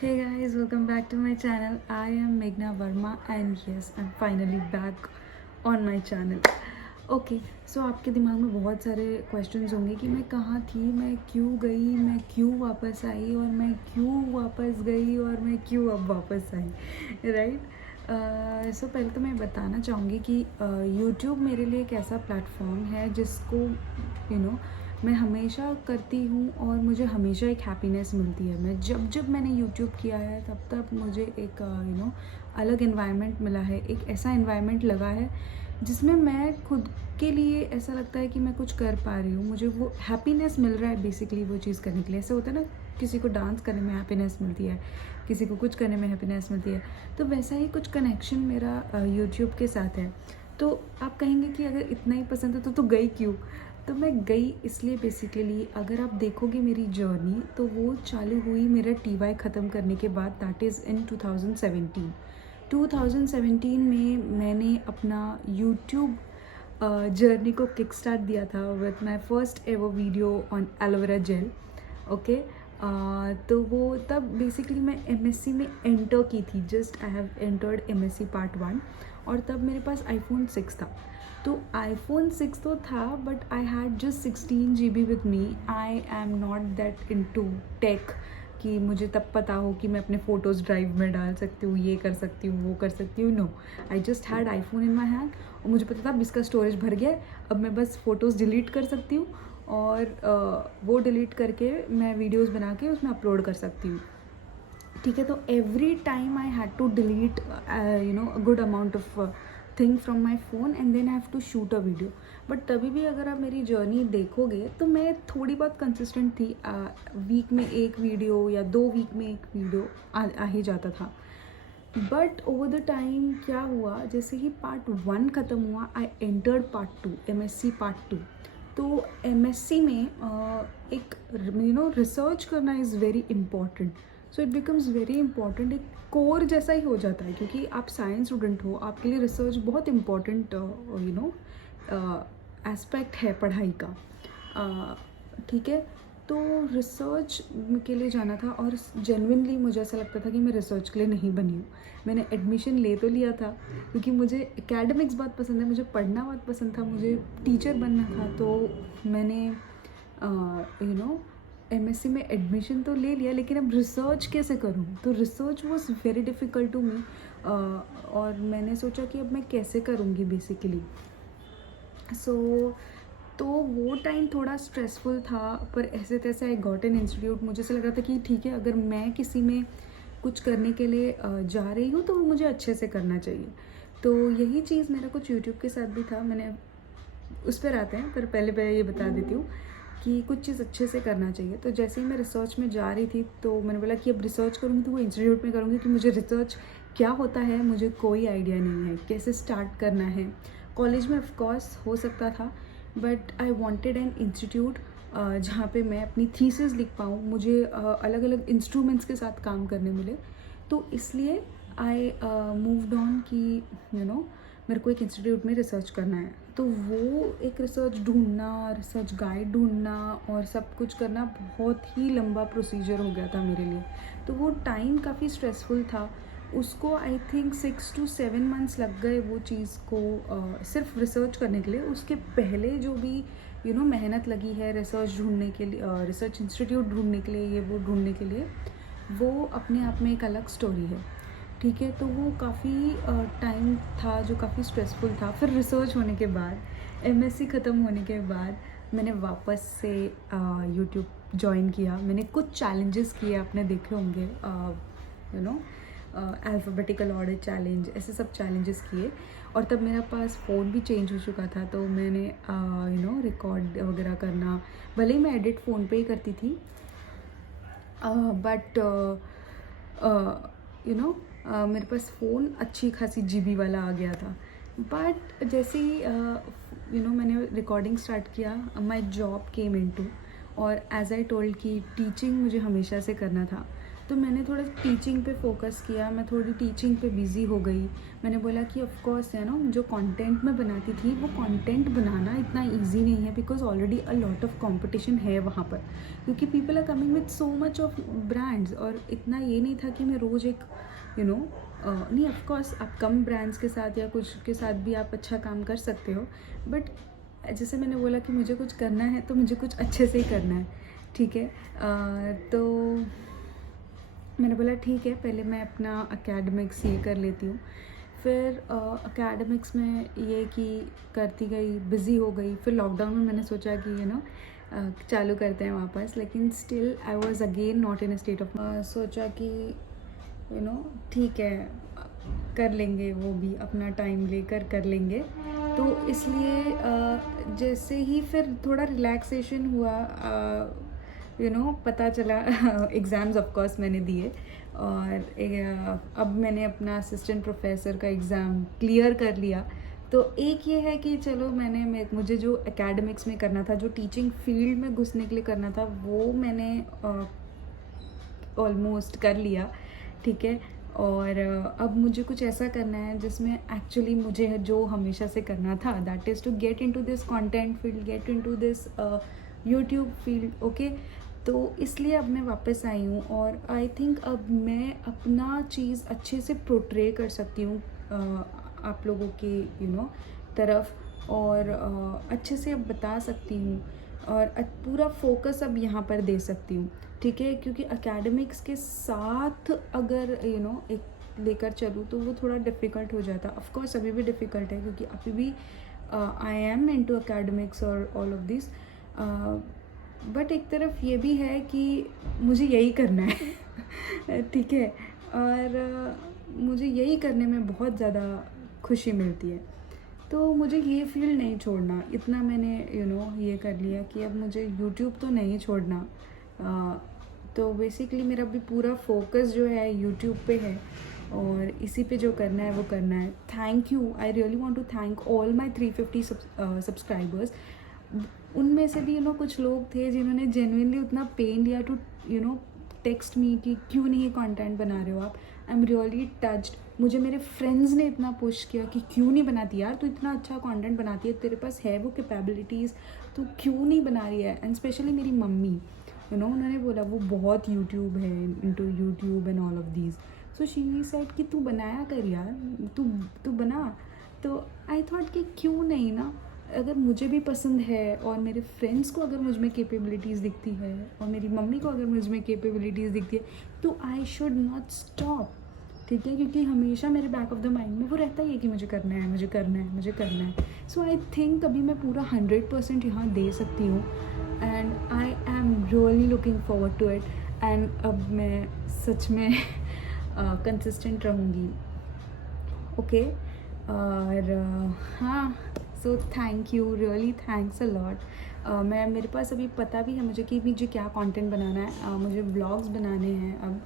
Hey guys, welcome back to my channel. I am Meghna Verma and yes, I'm finally back on my channel. Okay so आपके दिमाग में बहुत सारे questions होंगे कि मैं कहाँ थी, मैं क्यों गई, मैं क्यों वापस आई और मैं क्यों वापस गई और मैं क्यों अब वापस आई, राइट। सो पहले तो मैं बताना चाहूँगी कि यूट्यूब मेरे लिए एक ऐसा प्लेटफॉर्म है जिसको मैं हमेशा करती हूँ और मुझे हमेशा एक हैप्पीनेस मिलती है। मैं जब जब मैंने यूट्यूब किया है तब तब मुझे एक अलग इन्वायरमेंट मिला है, एक ऐसा इन्वायरमेंट लगा है जिसमें मैं खुद के लिए ऐसा लगता है कि मैं कुछ कर पा रही हूँ, मुझे वो हैप्पीनेस मिल रहा है बेसिकली वो चीज़ करने के लिए। ऐसा होता है ना, किसी को डांस करने में हैप्पीनेस मिलती है, किसी को कुछ करने में हैप्पीनेस मिलती है, तो वैसा ही कुछ कनेक्शन मेरा यूट्यूब के साथ है। तो आप कहेंगे कि अगर इतना ही पसंद है तो गई क्यों? तो मैं गई इसलिए बेसिकली, अगर आप देखोगे मेरी जर्नी तो वो चालू हुई मेरा TY ख़त्म करने के बाद, दैट इज़ इन 2017। 2017 में मैंने अपना यूट्यूब जर्नी को किक स्टार्ट दिया था with my first ever video on aloe vera gel. Okay, तो वो तब बेसिकली मैं MSc में एंटर की थी, just I have entered MSc part 1 और तब मेरे पास iPhone 6 था। तो iPhone 6 तो था but I had just 16 GB with me. I am not that into tech कि मुझे तब पता हो कि मैं अपने फ़ोटोज़ ड्राइव में डाल सकती हूँ, ये कर सकती हूँ, वो कर सकती हूँ। No, I just had iPhone in my hand और मुझे पता था अब इसका स्टोरेज भर गया है, अब मैं बस फ़ोटोज़ डिलीट कर सकती हूँ और वो डिलीट करके मैं वीडियोज़ बना के उसमें अपलोड कर सकती हूँ। ठीक है, तो every time I had to delete a good amount of thing from my phone and then I have to shoot a video. But तभी भी अगर आप मेरी जर्नी देखोगे तो मैं थोड़ी बहुत कंसिस्टेंट थी। वीक में एक वीडियो या 2 वीक में एक वीडियो आ ही जाता था। बट ओवर द टाइम क्या हुआ, जैसे ही पार्ट 1 ख़त्म हुआ I entered part 2, MSc part 2। तो MSc में एक रिसर्च करना is very important. So it becomes very important, एक कोर जैसा ही हो जाता है क्योंकि आप साइंस स्टूडेंट हो, आपके लिए रिसर्च बहुत इम्पॉर्टेंट एस्पेक्ट है पढ़ाई का। ठीक है, तो रिसर्च के लिए जाना था और जेन्युइनली मुझे ऐसा लगता था कि मैं रिसर्च के लिए नहीं बनी हूँ। मैंने एडमिशन ले तो लिया था क्योंकि मुझे एकेडमिक्स बहुत पसंद है, मुझे पढ़ना बहुत पसंद था, मुझे टीचर बनना था। तो मैंने MSc में एडमिशन तो ले लिया, लेकिन अब रिसर्च कैसे करूँ? तो research was very difficult to me और मैंने सोचा कि अब मैं कैसे करूँगी बेसिकली। तो वो टाइम थोड़ा स्ट्रेसफुल था, पर ऐसे तैसे आई गॉट एन इंस्टीट्यूट। मुझे ऐसा लग रहा था कि ठीक है, अगर मैं किसी में कुछ करने के लिए जा रही हूँ तो वो मुझे अच्छे से करना चाहिए। तो यही चीज़ मेरा कुछ यूट्यूब के साथ भी था। मैंने उस पर आते हैं, पर पहले मैं ये बता देती हूँ कि कुछ चीज़ अच्छे से करना चाहिए। तो जैसे ही मैं रिसर्च में जा रही थी तो मैंने बोला कि अब रिसर्च करूँगी तो वो इंस्टीट्यूट में करूँगी कि मुझे रिसर्च क्या होता है मुझे कोई आइडिया नहीं है, कैसे स्टार्ट करना है। कॉलेज में ऑफकोर्स हो सकता था but I wanted an institute जहाँ पे मैं अपनी थीसिस लिख पाऊँ, मुझे अलग अलग इंस्ट्रूमेंट्स के साथ काम करने मिले। तो इसलिए आई मूव्ड ऑन कि मेरे को एक इंस्टीट्यूट में रिसर्च करना है। तो वो एक रिसर्च ढूंढना, रिसर्च गाइड ढूंढना और सब कुछ करना बहुत ही लंबा प्रोसीजर हो गया था मेरे लिए। तो वो टाइम काफ़ी स्ट्रेसफुल था। उसको आई थिंक 6 to 7 मंथ्स लग गए वो चीज़ को सिर्फ रिसर्च करने के लिए। उसके पहले जो भी मेहनत लगी है रिसर्च ढूंढने के लिए, रिसर्च इंस्टीट्यूट ढूंढने के लिए, ये वो ढूंढने के लिए, वो अपने आप में एक अलग स्टोरी है। ठीक है, तो वो काफ़ी टाइम था जो काफ़ी स्ट्रेसफुल था। फिर रिसर्च होने के बाद, MSc ख़त्म होने के बाद मैंने वापस से यूट्यूब जॉइन किया। मैंने कुछ चैलेंजेस किए, आपने देखे होंगे, अल्फ़ाबेटिकल ऑर्डर चैलेंज, ऐसे सब चैलेंजेस किए। और तब मेरा पास फ़ोन भी चेंज हो चुका था, तो मैंने रिकॉर्ड वगैरह करना, भले ही मैं एडिट फ़ोन पे ही करती थी बट मेरे पास फ़ोन अच्छी खासी GB वाला आ गया था। बट जैसे ही मैंने रिकॉर्डिंग स्टार्ट किया, माई जॉब केम इनटू, और एज आई टोल्ड कि टीचिंग मुझे हमेशा से करना था। तो मैंने थोड़ा टीचिंग पे फोकस किया, मैं थोड़ी टीचिंग पे बिज़ी हो गई। मैंने बोला कि ऑफ कोर्स है ना, जो कंटेंट मैं बनाती थी वो कंटेंट बनाना इतना इजी नहीं है, because already a lot of competition है वहाँ पर, क्योंकि people are coming with so much of brands. और इतना ये नहीं था कि मैं रोज़ एक नहीं, ऑफ कोर्स आप कम ब्रांड्स के साथ या कुछ के साथ भी आप अच्छा काम कर सकते हो, बट जैसे मैंने बोला कि मुझे कुछ करना है तो मुझे कुछ अच्छे से ही करना है, ठीक है। तो मैंने बोला ठीक है, पहले मैं अपना एकेडमिक्स ये कर लेती हूँ। फिर एकेडमिक्स में ये कि करती गई, बिज़ी हो गई। फिर लॉकडाउन में मैंने सोचा कि चालू करते हैं वापस, लेकिन still I was again not in a state of. सोचा कि ठीक है, कर लेंगे, वो भी अपना टाइम लेकर कर लेंगे। तो इसलिए जैसे ही फिर थोड़ा रिलैक्सेशन हुआ, पता चला एग्ज़ाम्स ऑफ कोर्स मैंने दिए, और अब मैंने अपना असिस्टेंट प्रोफेसर का एग्ज़ाम क्लियर कर लिया। तो एक ये है कि चलो मुझे जो एकेडमिक्स में करना था, जो टीचिंग फील्ड में घुसने के लिए करना था, वो मैंने ऑलमोस्ट कर लिया, ठीक है। और अब मुझे कुछ ऐसा करना है जिसमें एक्चुअली मुझे जो हमेशा से करना था, that is to get into this content field, get into this YouTube field, okay. तो इसलिए अब मैं वापस आई हूँ, और आई थिंक अब मैं अपना चीज़ अच्छे से पोर्ट्रे कर सकती हूँ आप लोगों के तरफ, और अच्छे से अब बता सकती हूँ, और पूरा फोकस अब यहाँ पर दे सकती हूँ, ठीक है। क्योंकि एकेडमिक्स के साथ अगर एक लेकर चलूँ तो वो थोड़ा डिफ़िकल्ट हो जाता। ऑफ कोर्स अभी भी डिफ़िकल्ट है, क्योंकि अभी भी आई एम इनटू एकेडमिक्स और ऑल ऑफ दिस, बट एक तरफ ये भी है कि मुझे यही करना है ठीक है, और मुझे यही करने में बहुत ज़्यादा खुशी मिलती है। तो मुझे ये फील्ड नहीं छोड़ना, इतना मैंने ये कर लिया कि अब मुझे यूट्यूब तो नहीं छोड़ना। तो बेसिकली मेरा भी पूरा फोकस जो है यूट्यूब पे है, और इसी पे जो करना है वो करना है। Thank you, I really want to thank all my 350 subscribers. उनमें से भी कुछ लोग थे जिन्होंने जेन्युइनली उतना पेन लिया टू टेक्स्ट मी कि क्यों नहीं ये कंटेंट बना रहे हो आप। आई एम रियली टच्ड। मुझे मेरे फ्रेंड्स ने इतना पुश किया कि क्यों नहीं बनाती यार, तू इतना अच्छा कंटेंट बनाती है, तेरे पास है वो कैपेबिलिटीज़, तू क्यों नहीं बना रही है। एंड स्पेशली मेरी मम्मी, उन्होंने बोला, वो बहुत यूट्यूब है, into YouTube and all of these. So she said कि तू बनाया कर यार, तू बना। तो आई थॉट कि क्यों नहीं ना, अगर मुझे भी पसंद है, और मेरे फ्रेंड्स को अगर मुझ में कैपेबिलिटीज़ दिखती है, और मेरी मम्मी को अगर मुझ में कैपेबिलिटीज़ दिखती है, तो आई शुड नॉट स्टॉप, ठीक है। क्योंकि हमेशा मेरे बैक ऑफ द माइंड में वो रहता ही है कि मुझे करना है, मुझे करना है, मुझे करना है। सो आई थिंक अभी मैं पूरा 100% यहाँ दे सकती हूँ, and I am really looking forward to it. And अब मैं सच में कंसिस्टेंट रहूँगी, ओके। और हाँ, so thank you, really thanks a lot. मेरे पास अभी पता भी है मुझे क्या कंटेंट बनाना है। मुझे व्लॉग्स बनाने हैं अब।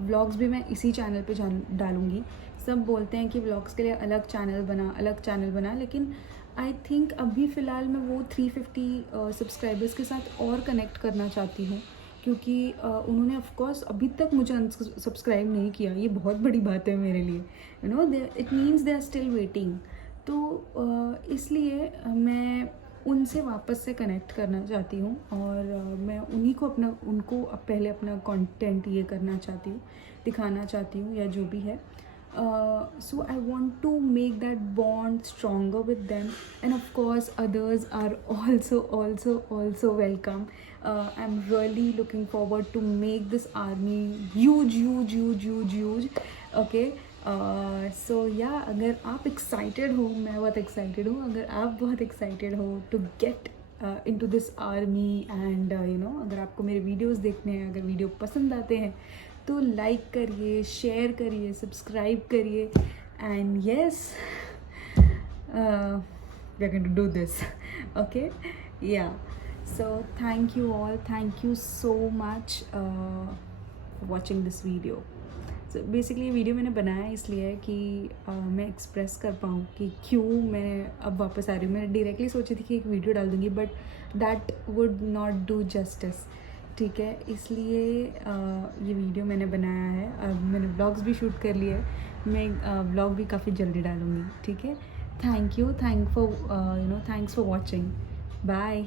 व्लॉग्स भी मैं इसी चैनल पे डालूँगी। सब बोलते हैं कि व्लॉग्स के लिए अलग चैनल बना, लेकिन आई थिंक अभी फ़िलहाल मैं वो 350 सब्सक्राइबर्स के साथ और कनेक्ट करना चाहती हूँ, क्योंकि उन्होंने ऑफ कोर्स अभी तक मुझे अनसब्सक्राइब नहीं किया। ये बहुत बड़ी बात है मेरे लिए, it means they are still waiting. तो इसलिए मैं उनसे वापस से कनेक्ट करना चाहती हूँ, और मैं उनको पहले अपना कंटेंट ये करना चाहती हूँ, दिखाना चाहती हूँ, या जो भी है। So I want to make that bond stronger with them, and of course others are also welcome. I'm really looking forward to make this army huge, okay. So yeah, अगर आप excited हो, मैं बहुत excited हूँ, अगर आप बहुत excited हो to get into this army, and अगर आपको मेरे वीडियोस देखने हैं, अगर वीडियो पसंद आते हैं, तो लाइक करिए, शेयर करिए, सब्सक्राइब करिए, and yes, we are going to do this, okay, yeah. So thank you all, thank you so much for watching this video. सो बेसिकली ये वीडियो मैंने बनाया इसलिए कि मैं एक्सप्रेस कर पाऊँ कि क्यों मैं अब वापस आ रही हूँ। मैंने डायरेक्टली सोची थी कि एक वीडियो डाल दूँगी, but that would not do justice, ठीक है, इसलिए ये वीडियो मैंने बनाया है। अब मैंने व्लॉग्स भी शूट कर लिए है, मैं व्लॉग भी काफ़ी जल्दी डालूँगी, ठीक है। Thank you, thanks for watching, bye.